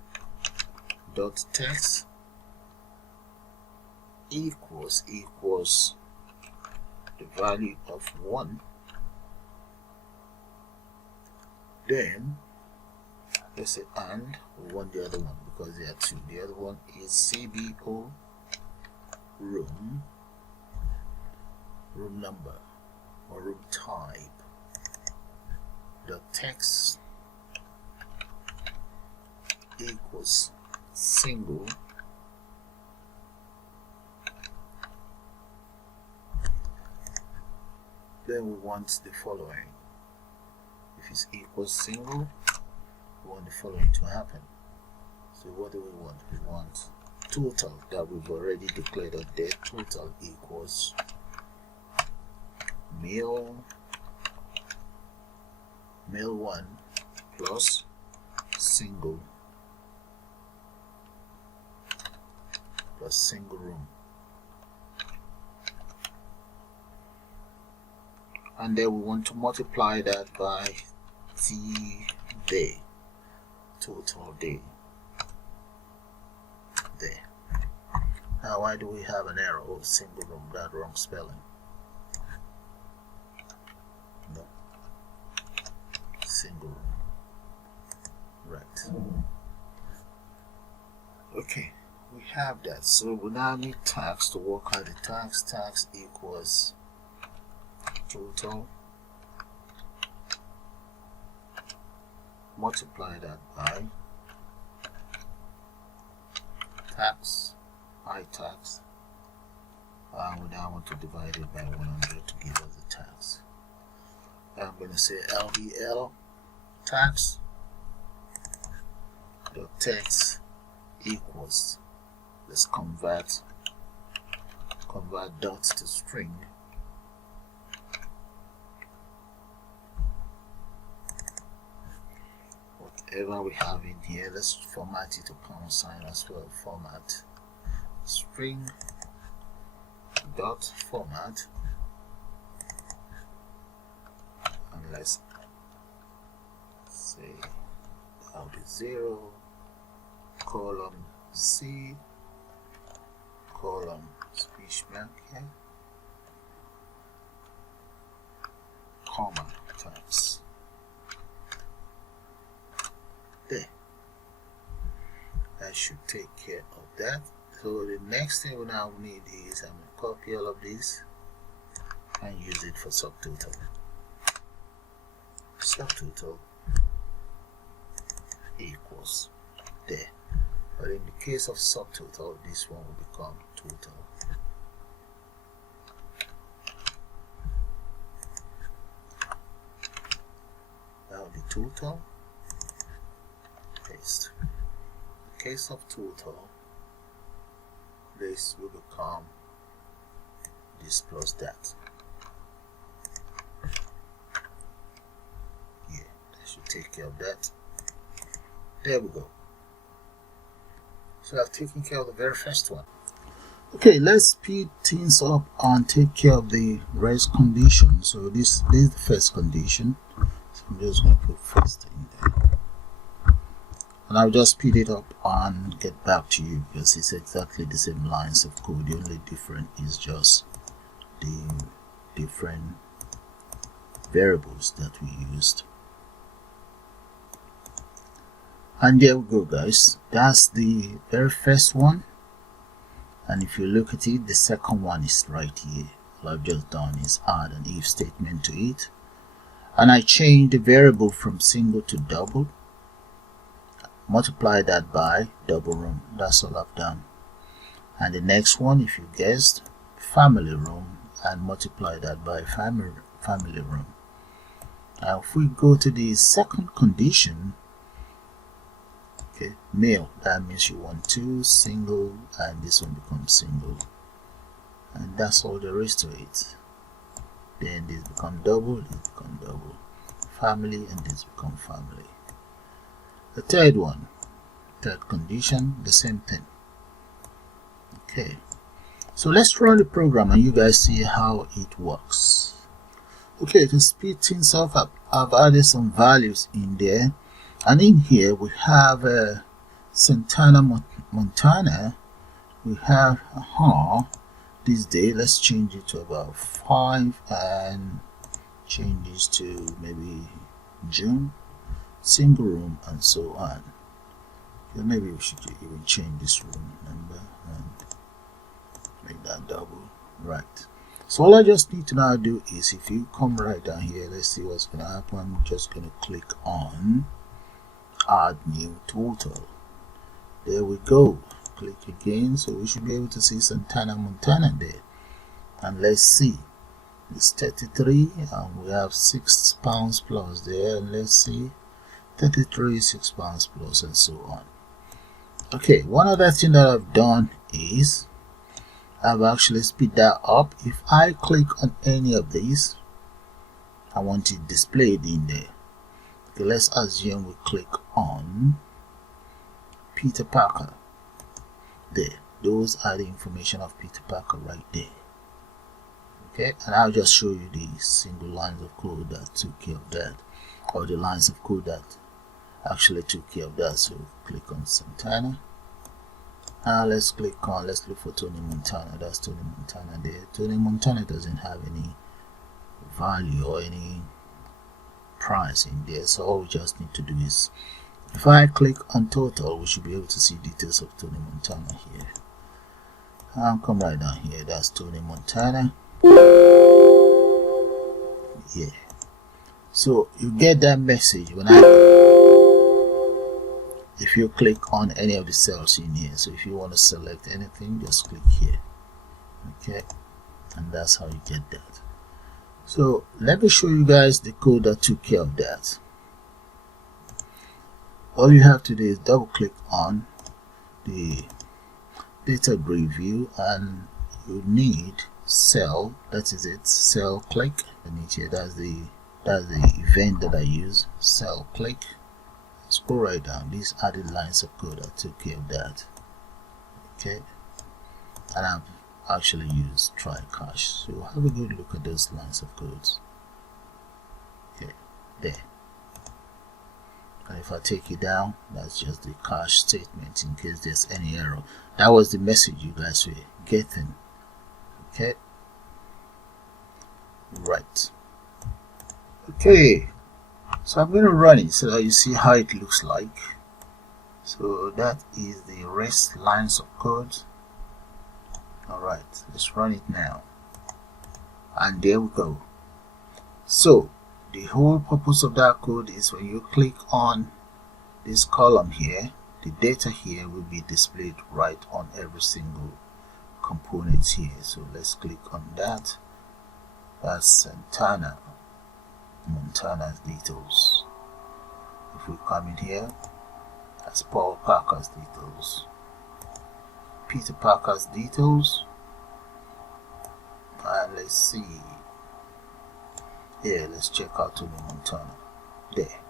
dot text equals the value of 1, then let's say and we want the other one because there are two. The other one is cbo room number or room type the text equals single then we want the following. If it's equals single, we want the following to happen. So what do we want? We want total that we've already declared up there. Total equals mail 1 plus single plus single room. And then we want to multiply that by T day, total day. There. Now why do we have an error? Oh, single room, that wrong spelling. No. Single room. Right. Okay, we have that. So we now need tax to work out the tax. Tax equals total, multiply that by tax, tax, and we now want to divide it by 100 to give us the tax. I'm going to say LBL tax dot text equals, let's convert dots to string. Whatever we have in here, let's format it to pound sign as well. Format string dot format, and let's say that'll be 0 column C column speech blank here, comma tax. There. That should take care of that. So the next thing we now need is I'm going to copy all of this and use it for subtotal. Subtotal equals there. But in the case of subtotal, this one will become total. total, paste. In the case of total, this will become this plus that. Yeah, that should take care of that. There we go. So I've taken care of the very first one. Okay, let's speed things up and take care of the rest condition. So this is the first condition. So I'm just going to put first in there. And I'll just speed it up and get back to you because it's exactly the same lines of code. The only difference is just the different variables that we used. And there we go, guys. That's the very first one. And if you look at it, the second one is right here. All I've just done is add an if statement to it. And I changed the variable from single to double. Multiply that by double room. That's all I've done. And the next one, if you guessed, family room, and multiply that by family room. Now if we go to the second condition, okay, male, that means you want two, single, and this one becomes single, and that's all there is to it. Then this become double, this become double, family, and this become family. The third one, third condition, the same thing. Okay, so let's run the program and you guys see how it works. Okay, to speed things up, I've added some values in there. And in here we have Santana Montana. We have this day. Let's change it to about 5 and change this to maybe June, single room, and so on. Okay, maybe we should even change this room number and make that double. Right. So all I just need to now do is, if you come right down here, let's see what's going to happen. I'm just going to click on add new total. There we go. Click again, so we should be able to see Santana Montana there. And let's see, it's 33 and we have £6 plus there, and let's see, 33, £6 plus, and so on. Okay, one other thing that I've done is I've actually speed that up. If I click on any of these, I want it displayed in there. Okay, let's assume we click on Peter Parker. There, those are the information of Peter Parker right there. Okay, and I'll just show you the single lines of code that took care of that, or the lines of code that actually took care of that. So click on Santana. Let's look for Tony Montana. That's Tony Montana there. Tony Montana doesn't have any value or any price in there, so all we just need to do is, if I click on total, we should be able to see details of Tony Montana here. I'll come right down here. That's Tony Montana. Yeah, so you get that message when if you click on any of the cells in here. So if you want to select anything, just click here. Okay, and that's how you get that. So let me show you guys the code that took care of that. All you have to do is double click on the data grid view, and you need cell, that is it, cell click. And here, that's the event that I use, cell click. Scroll right down. These are the lines of code that took care of that. Okay, and I've actually use try cache, so have a good look at those lines of codes. Okay, there. And if I take it down, that's just the cache statement in case there's any error. That was the message you guys were getting. Okay, right. Okay, so I'm going to run it so that you see how it looks like. So that is the rest lines of code. Alright, let's run it now. And there we go. So the whole purpose of that code is when you click on this column here, the data here will be displayed right on every single component here. So let's click on that. That's Santana Montana's details. if we come in here, that's Paul Parker's details, Peter Parker's details, and let's see. Yeah, let's check out Tony Montana. There.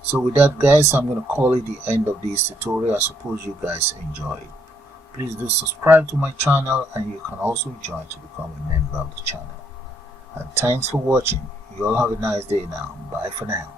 So with that, guys, I'm going to call it the end of this tutorial. I suppose you guys enjoyed. Please do subscribe to my channel, and you can also join to become a member of the channel. And thanks for watching. You all have a nice day now. Bye for now.